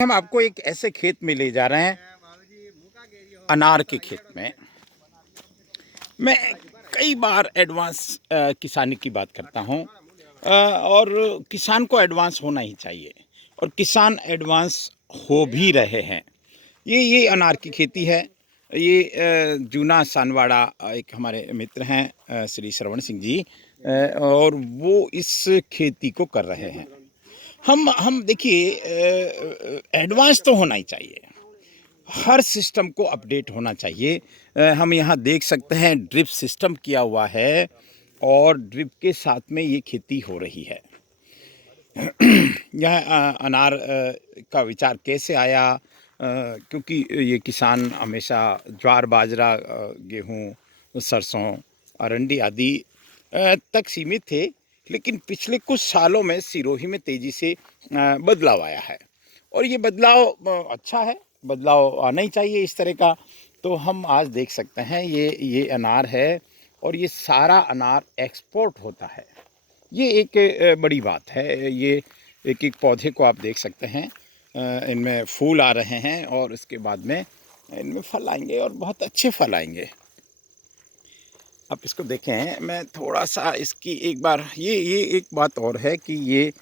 हम आपको एक ऐसे खेत में ले जा रहे हैं, अनार के खेत में। मैं कई बार एडवांस किसानी की बात करता हूँ, और किसान को एडवांस होना ही चाहिए, और किसान एडवांस हो भी रहे हैं। ये अनार की खेती है। ये जूना सानवाड़ा एक हमारे मित्र हैं, श्री श्रवण सिंह जी, और वो इस खेती को कर रहे हैं। हम देखिए, एडवांस तो होना ही चाहिए, हर सिस्टम को अपडेट होना चाहिए। हम यहाँ देख सकते हैं ड्रिप सिस्टम किया हुआ है, और ड्रिप के साथ में ये खेती हो रही है। यह अनार का विचार कैसे आया? क्योंकि ये किसान हमेशा ज्वार बाजरा, गेहूँ, सरसों, अरंडी आदि तक सीमित थे, लेकिन पिछले कुछ सालों में सिरोही में तेज़ी से बदलाव आया है, और ये बदलाव अच्छा है। बदलाव आना ही चाहिए इस तरह का। तो हम आज देख सकते हैं ये अनार है, और ये सारा अनार एक्सपोर्ट होता है। ये एक बड़ी बात है। ये एक एक पौधे को आप देख सकते हैं, इनमें फूल आ रहे हैं, और इसके बाद में इनमें फल आएंगे, और बहुत अच्छे फल आएंगे। आप इसको देखें, मैं थोड़ा सा इसकी एक बार ये एक बात और है कि ये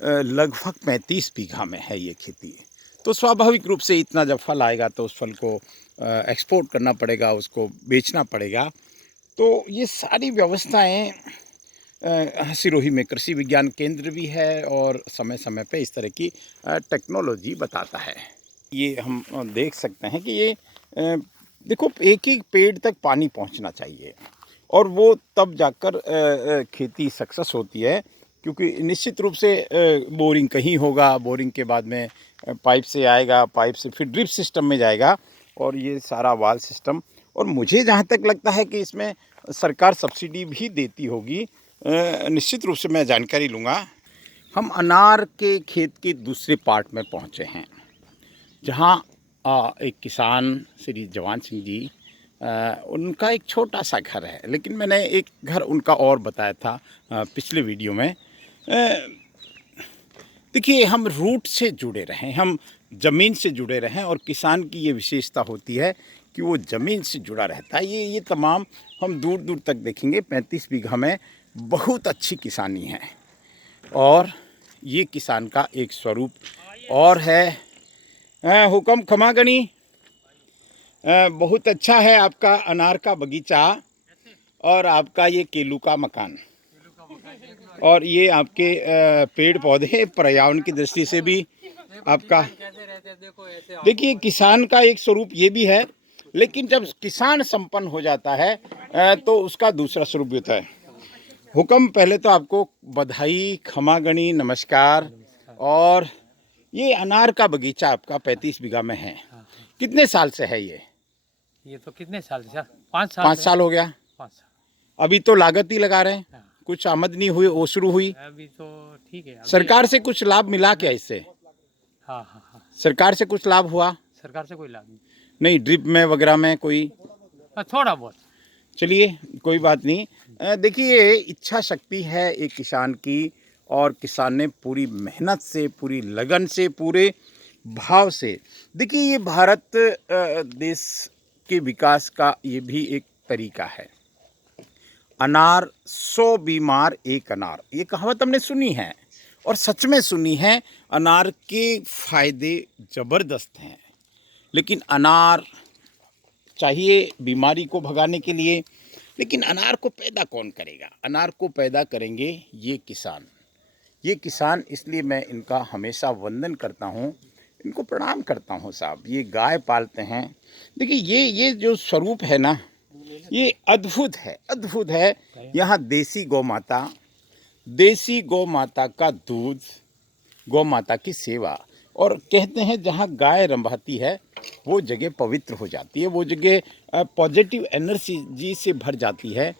लगभग 35 बीघा में है ये खेती। तो स्वाभाविक रूप से इतना जब फल आएगा तो उस फल को एक्सपोर्ट करना पड़ेगा, उसको बेचना पड़ेगा। तो ये सारी व्यवस्थाएं, सिरोही में कृषि विज्ञान केंद्र भी है, और समय समय पे इस तरह की टेक्नोलॉजी बताता है। ये हम देख सकते हैं कि ये देखो, एक एक पेड़ तक पानी पहुंचना चाहिए, और वो तब जाकर खेती सक्सेस होती है। क्योंकि निश्चित रूप से बोरिंग कहीं होगा, बोरिंग के बाद में पाइप से आएगा, पाइप से फिर ड्रिप सिस्टम में जाएगा, और ये सारा वाल सिस्टम। और मुझे जहाँ तक लगता है कि इसमें सरकार सब्सिडी भी देती होगी। निश्चित रूप से मैं जानकारी लूँगा। हम अनार के खेत के दूसरे पार्ट में पहुँचे हैं, जहाँ एक किसान श्री जवान सिंह जी, उनका एक छोटा सा घर है, लेकिन मैंने एक घर उनका और बताया था पिछले वीडियो में। देखिए, हम रूट से जुड़े रहें, हम ज़मीन से जुड़े रहें, और किसान की ये विशेषता होती है कि वो ज़मीन से जुड़ा रहता है। ये तमाम हम दूर दूर तक देखेंगे। 35 बीघा में बहुत अच्छी किसानी है, और ये किसान का एक स्वरूप और है। हुकम खमागनी, बहुत अच्छा है आपका अनार का बगीचा, और आपका ये केलू का मकान, और ये आपके पेड़ पौधे पर्यावरण की दृष्टि से भी आपका। देखिए, किसान का एक स्वरूप ये भी है, लेकिन जब किसान संपन्न हो जाता है तो उसका दूसरा स्वरूप भी होता है। हुक्म, पहले तो आपको बधाई, खमागणी, नमस्कार। और ये अनार का बगीचा आपका 35 बीघा में है। कितने साल से है ये तो कितने साल से? 5 साल। 5 साल हो गया। 5 साल। अभी तो लागत ही लगा रहे हैं, कुछ आमदनी हुई वो शुरू हुई। अभी तो ठीक है। सरकार से कुछ लाभ मिला क्या इससे? हाँ। सरकार से कुछ लाभ हुआ? सरकार से कोई लाभ नहीं, ड्रिप में वगैरह में कोई? थोड़ा बहुत। चलिए, कोई बात नहीं। देखिए, इच्छा शक्ति है एक किसान की, और किसान ने पूरी मेहनत से, पूरी लगन से, पूरे भाव से। देखिए, ये भारत देश के विकास का ये भी एक तरीका है। अनार 100 बीमार एक अनार, ये कहावत हमने सुनी है, और सच में सुनी है। अनार के फायदे ज़बरदस्त हैं, लेकिन अनार चाहिए बीमारी को भगाने के लिए। लेकिन अनार को पैदा कौन करेगा? अनार को पैदा करेंगे ये किसान। ये किसान, इसलिए मैं इनका हमेशा वंदन करता हूँ, इनको प्रणाम करता हूँ साहब। ये गाय पालते हैं। देखिए, ये जो स्वरूप है ना, ये अद्भुत है, अद्भुत है। यहाँ देसी गौ माता का दूध, गौ माता की सेवा, और कहते हैं जहाँ गाय रंभाती है वो जगह पवित्र हो जाती है, वो जगह पॉजिटिव एनर्जी से भर जाती है।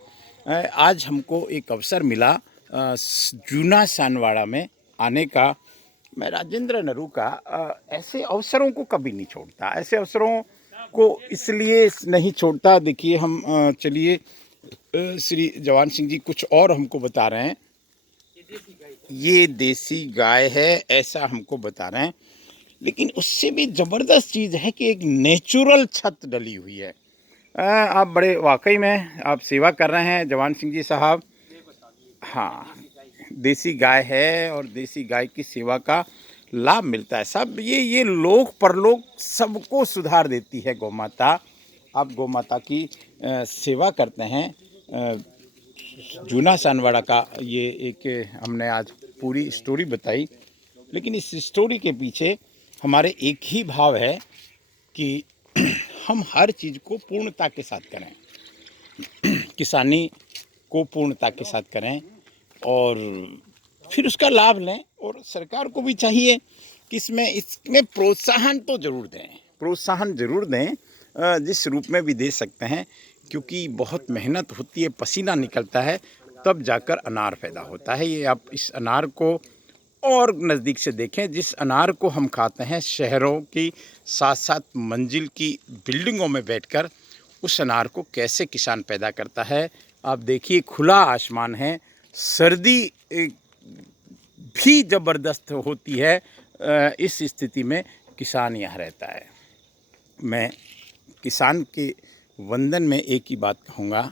आज हमको एक अवसर मिला जूना सानवाड़ा में आने का। मैं राजेंद्र नरू का ऐसे अवसरों को कभी नहीं छोड़ता, ऐसे अवसरों को इसलिए नहीं छोड़ता। देखिए, हम चलिए, श्री जवान सिंह जी कुछ और हमको बता रहे हैं। ये देसी गाय है, ऐसा हमको बता रहे हैं। लेकिन उससे भी ज़बरदस्त चीज़ है कि एक नेचुरल छत डली हुई है। आप बड़े वाकई में आप सेवा कर रहे हैं जवान सिंह जी साहब। हाँ, देसी गाय है और देसी गाय की सेवा का लाभ मिलता है। सब ये लोक परलोक सबको सुधार देती है गौ माता। आप गौ माता की सेवा करते हैं। जूना सानवाड़ा का ये एक हमने आज पूरी स्टोरी बताई, लेकिन इस स्टोरी के पीछे हमारे एक ही भाव है कि हम हर चीज़ को पूर्णता के साथ करें, किसानी को पूर्णता के साथ करें और फिर उसका लाभ लें। और सरकार को भी चाहिए कि इसमें प्रोत्साहन तो ज़रूर दें, प्रोत्साहन ज़रूर दें, जिस रूप में भी दे सकते हैं, क्योंकि बहुत मेहनत होती है, पसीना निकलता है, तब जाकर अनार पैदा होता है। ये आप इस अनार को और नज़दीक से देखें, जिस अनार को हम खाते हैं शहरों की 7-7 मंजिल की बिल्डिंगों में बैठकर, उस अनार को कैसे किसान पैदा करता है। आप देखिए, खुला आसमान है, सर्दी भी ज़बरदस्त होती है। इस स्थिति में किसान यहाँ रहता है। मैं किसान के वंदन में एक ही बात कहूँगा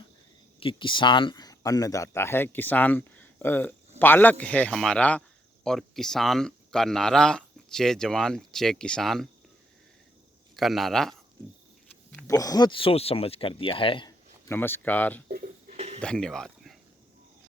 कि किसान अन्नदाता है, किसान पालक है हमारा। और किसान का नारा, जय जवान जय किसान का नारा बहुत सोच समझ कर दिया है। नमस्कार, धन्यवाद।